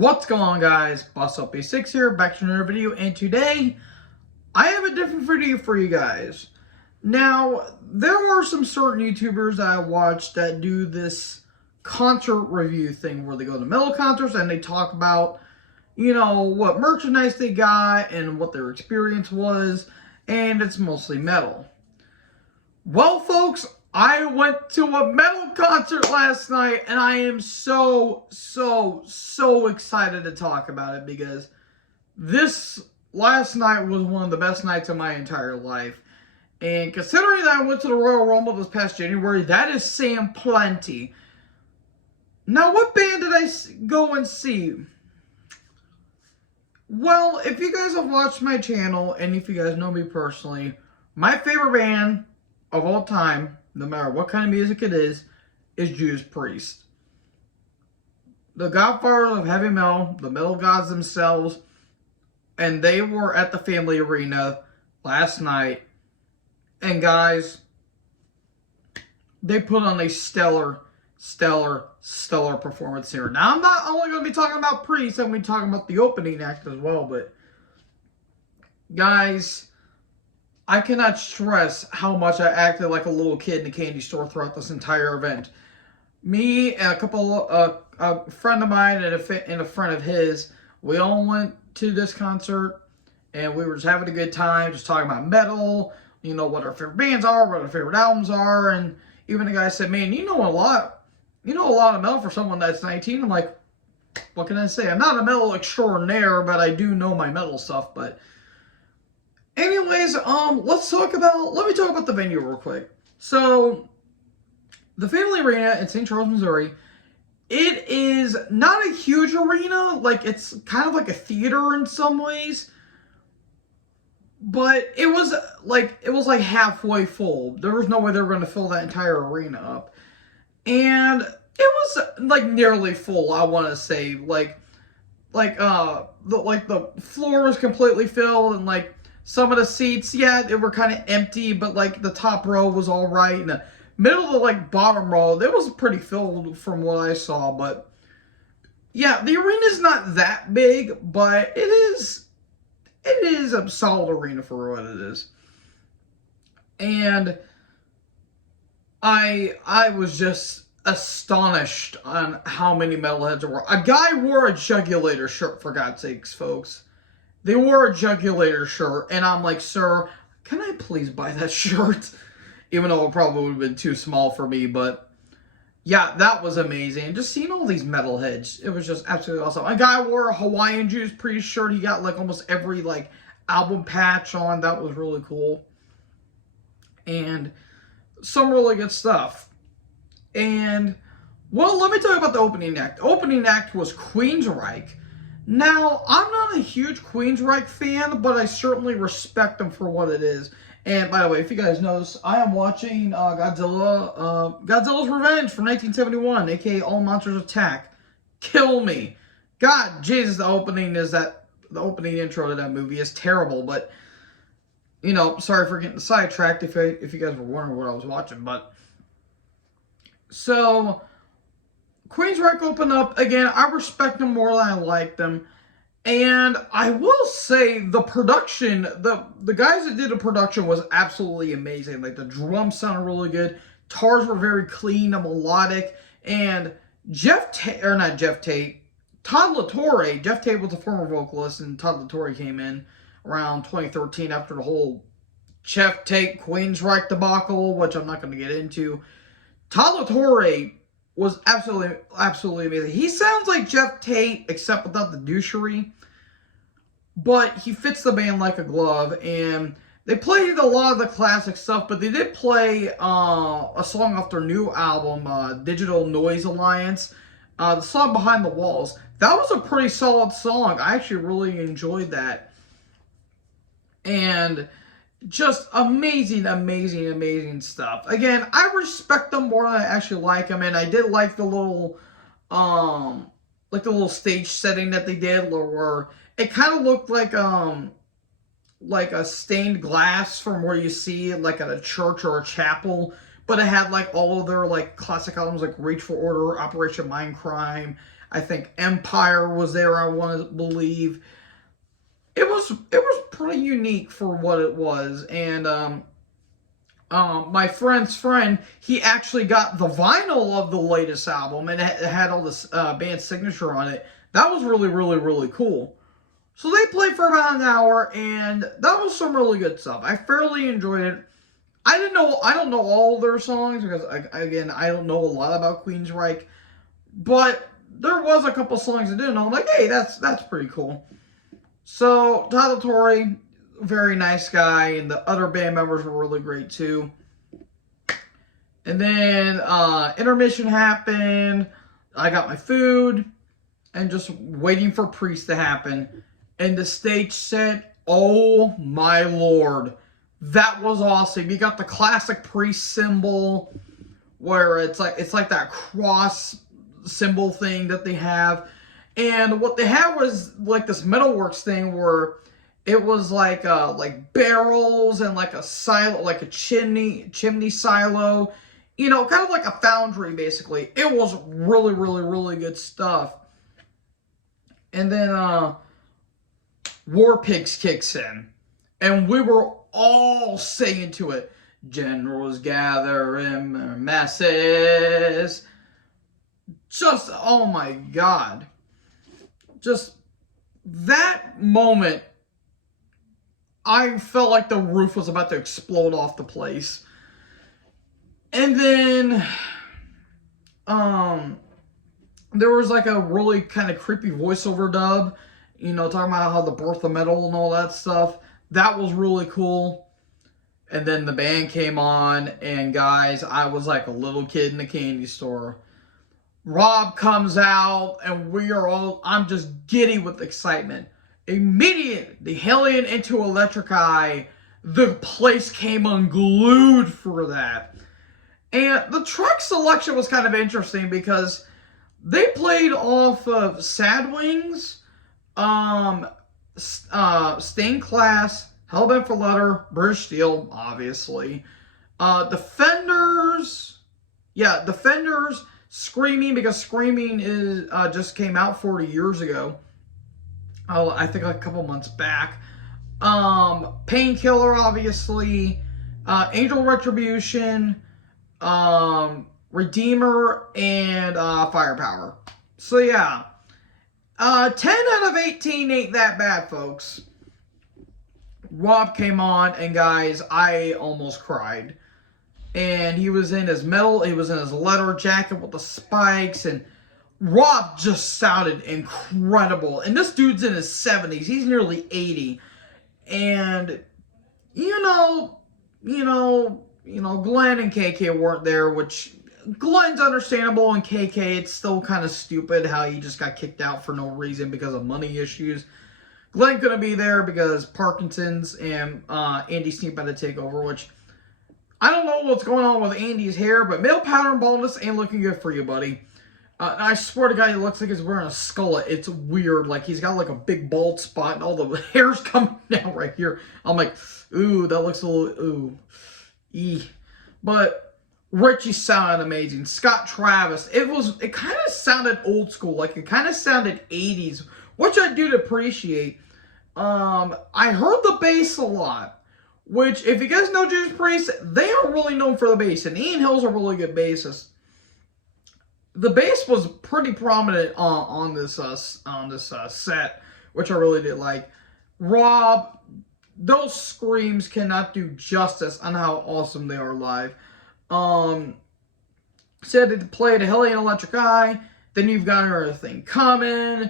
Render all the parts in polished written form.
What's going on, guys? BossUp86 here, back to another video, and today I have a different video for you guys. Now, there are some certain YouTubers that I watch that do this concert review thing where they go to metal concerts and they talk about, what merchandise they got and what their experience was, and it's mostly metal. Well, folks, I went to a metal concert last night, and I am so excited to talk about it because this last night was one of the best nights of my entire life. And considering that I went to the Royal Rumble this past January, that is saying plenty. Now, what band did I go and see? Well, if you guys have watched my channel, and if you guys know me personally, my favorite band of all time, no matter what kind of music it is Judas Priest. The godfathers of heavy metal, the metal gods themselves, and they were at the Family Arena last night. And guys, they put on a stellar performance here. Now, I'm not only going to be talking about Priest, I'm going to be talking about the opening act as well, but guys, I cannot stress how much I acted like a little kid in a candy store throughout this entire event. Me and a friend of mine and a friend of his, we all went to this concert, and we were just having a good time, just talking about metal, what our favorite bands are, what our favorite albums are, and even the guy said, man, you know a lot of metal for someone that's 19. I'm like, what can I say? I'm not a metal extraordinaire, but I do know my metal stuff, but anyways, let me talk about the venue real quick. So, the Family Arena in St. Charles, Missouri, it is not a huge arena, like it's kind of like a theater in some ways, but it was like halfway full. There was no way they were going to fill that entire arena up. And it was like nearly full, I want to say, the floor was completely filled, and like some of the seats, yeah, they were kind of empty, but like the top row was all right, and the middle of the bottom row, it was pretty filled from what I saw. But yeah, the arena is not that big, but it is a solid arena for what it is. And I was just astonished on how many metalheads there were. A guy wore a Jugulator shirt, for God's sakes, folks. They wore a Jugulator shirt, and I'm like, sir, can I please buy that shirt? Even though it probably would have been too small for me, but yeah, that was amazing. Just seeing all these metalheads, it was just absolutely awesome. A guy wore a Hawaiian Judas Priest shirt. He got almost every album patch on. That was really cool. And some really good stuff. And, well, let me tell you about the opening act. The opening act was Queensryche. Now, I'm not a huge Queensryche fan, but I certainly respect them for what it is. And, by the way, if you guys notice, I am watching Godzilla's Revenge from 1971, a.k.a. All Monsters Attack. Kill me. God, Jesus, the opening intro to that movie is terrible, but, sorry for getting sidetracked if you guys were wondering what I was watching, but, so, Queensryche opened up. Again, I respect them more than I like them. And I will say the production, the guys that did the production was absolutely amazing. Like, the drums sounded really good. Guitars were very clean and melodic. And Todd LaTorre. Jeff Tate was a former vocalist, and Todd LaTorre came in around 2013 after the whole Jeff Tate Queensryche debacle, which I'm not going to get into. Todd LaTorre was absolutely amazing. He sounds like Jeff Tate, except without the douchery. But he fits the band like a glove. And they played a lot of the classic stuff, but they did play a song off their new album, Digital Noise Alliance. The song Behind the Walls. That was a pretty solid song. I actually really enjoyed that. And just amazing stuff. Again, I respect them more than I actually like them, and I did like the little stage setting that they did, where it kind of looked like a stained glass from where you see it at a church or a chapel, but it had all of their classic albums like Reach for Order, Operation Mindcrime. I think Empire was there, I want to believe. It was pretty unique for what it was. And my friend's friend, he actually got the vinyl of the latest album, and it had all this band signature on it. That was really, really, really cool. So they played for about an hour, and that was some really good stuff. I fairly enjoyed it. I don't know all their songs because I don't know a lot about Queensryche, but there was a couple songs I did know. I'm like, hey, that's pretty cool. So Tyler Torrey, very nice guy, and the other band members were really great too. And then intermission happened. I got my food and just waiting for Priest to happen. And the stage set, oh my lord, that was awesome. You got the classic Priest symbol where it's like that cross symbol thing that they have. And what they had was like this metalworks thing where it was like barrels and like a silo, like a chimney silo, kind of like a foundry basically. It was really, really, really good stuff. And then War Pigs kicks in, and we were all singing to it. Generals gather in masses. Just, oh my God. Just that moment, I felt like the roof was about to explode off the place. And then, there was like a really kind of creepy voiceover dub, talking about how the birth of metal and all that stuff. That was really cool. And then the band came on, and guys, I was like a little kid in a candy store. Rob comes out, and I'm just giddy with excitement. Immediately, the Hellion into Electric Eye, the place came unglued for that. And the track selection was kind of interesting because they played off of Sad Wings, Stained Class, Hellbent for Leather, British Steel, obviously. Defenders, Screaming, because Screaming is just came out 40 years ago. I think a couple months back. Painkiller, obviously. Angel Retribution, Redeemer, and Firepower. So yeah. 10 out of 18 ain't that bad, folks. Rob came on, and guys, I almost cried. And he was in his leather jacket with the spikes, and Rob just sounded incredible. And this dude's in his 70s. He's nearly 80. And, Glenn and KK weren't there, which Glenn's understandable, and KK, it's still kind of stupid how he just got kicked out for no reason because of money issues. Glenn couldn't be there because Parkinson's, and Andy Sneap had to take over, which I don't know what's going on with Andy's hair, but male pattern baldness ain't looking good for you, buddy. I swear to God, he looks like he's wearing a skullet. It's weird. Like, he's got like a big bald spot, and all the hair's coming down right here. I'm like, ooh, that looks a little, ooh. But Richie sounded amazing. Scott Travis, it kind of sounded old school. Like, it kind of sounded 80s, which I do appreciate. I heard the bass a lot. Which, if you guys know Judas Priest, they are really known for the bass, and Ian Hill's a really good bassist. The bass was pretty prominent on this set, which I really did like. Rob, those screams cannot do justice on how awesome they are live. Said they played a Hellion Electric Eye. Then you've got Another Thing Coming,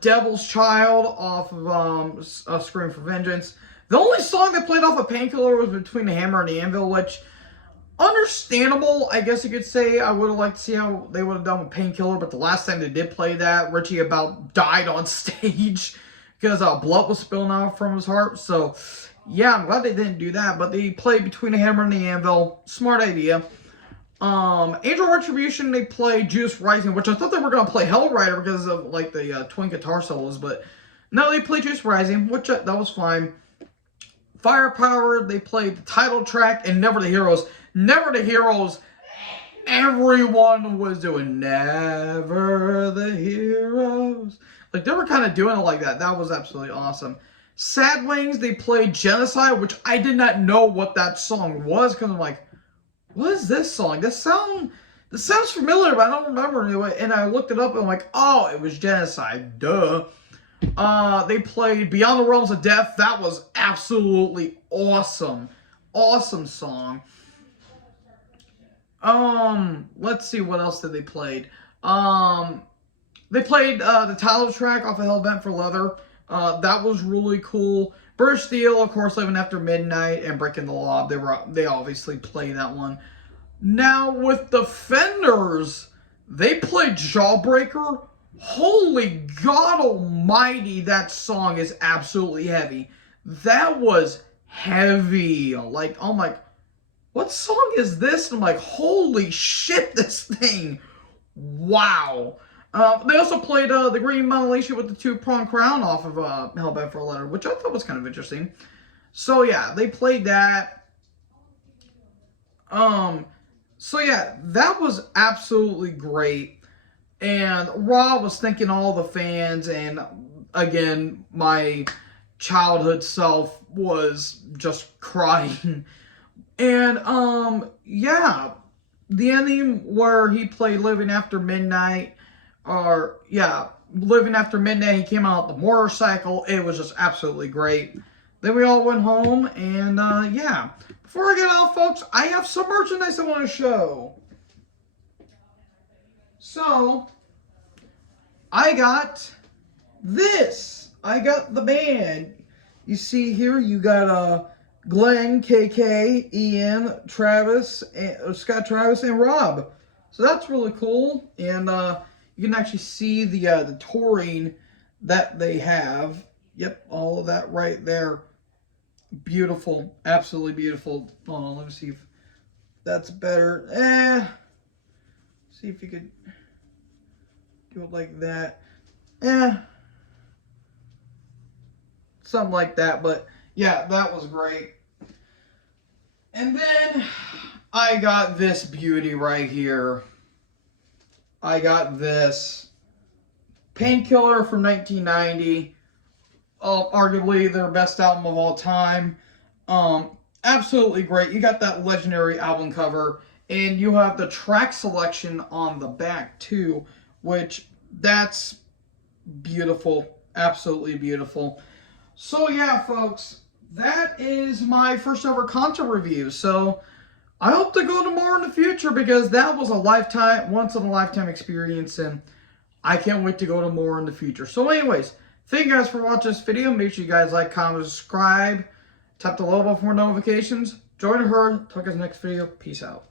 Devil's Child off of Scream for Vengeance. The only song that played off of Painkiller was Between the Hammer and the Anvil, which, understandable, I guess you could say. I would have liked to see how they would have done with Painkiller, but the last time they did play that, Richie about died on stage because blood was spilling out from his heart. So, yeah, I'm glad they didn't do that, but they played Between the Hammer and the Anvil. Smart idea. Angel Retribution, they played Judas Rising, which I thought they were going to play Hellrider because of, like, the twin guitar solos, but no, they played Judas Rising, which that was fine. Firepower, they played the title track, and Never the Heroes. Never the Heroes, everyone was doing Never the Heroes. Like, they were kind of doing it like that. That was absolutely awesome. Sad Wings, they played Genocide, which I did not know what that song was, because I'm like, what is this song? This sounds familiar, but I don't remember anyway. And I looked it up and I'm like, oh, it was Genocide. Duh. They played Beyond the Realms of Death. That was absolutely awesome. Awesome song. Let's see, what else did they play? They played the title track off of Hellbent for Leather. That was really cool. British Steel, of course, Living After Midnight and Breaking the Law. They obviously play that one. Now with the Fenders, they played Jawbreaker. Holy God Almighty, that song is absolutely heavy. That was heavy. Like, I'm like, what song is this? And I'm like, holy shit, this thing. Wow. They also played the Green Monolithia with the two-pronged crown off of Hellbent for a Letter, which I thought was kind of interesting. So yeah, they played that. So yeah, that was absolutely great. And Rob was thanking all the fans, and again, my childhood self was just crying. And yeah, the ending where he played Living After Midnight, Living After Midnight, he came out the motorcycle. It was just absolutely great. Then we all went home, and yeah. Before I get out, folks, I have some merchandise I want to show. So, I got this. I got the band. You see here, you got Glenn, KK, Ian, Travis, Scott Travis, and Rob. So that's really cool. And you can actually see the touring that they have. Yep, all of that right there. Beautiful. Absolutely beautiful. Hold on, let me see if that's better. See if you could do it like that. Something like that. But yeah, that was great. And then I got this beauty right here. I got this Painkiller from 1990. Arguably their best album of all time. Absolutely great. You got that legendary album cover, and you have the track selection on the back too, which that's beautiful. Absolutely beautiful. So yeah, folks, that is my first ever concert review. So I hope to go to more in the future, because that was a once in a lifetime experience, and I can't wait to go to more in the future. So anyways, thank you guys for watching this video. Make sure you guys like, comment, subscribe. Tap the little bell for more notifications. Join the herd. Talk to you next video. Peace out.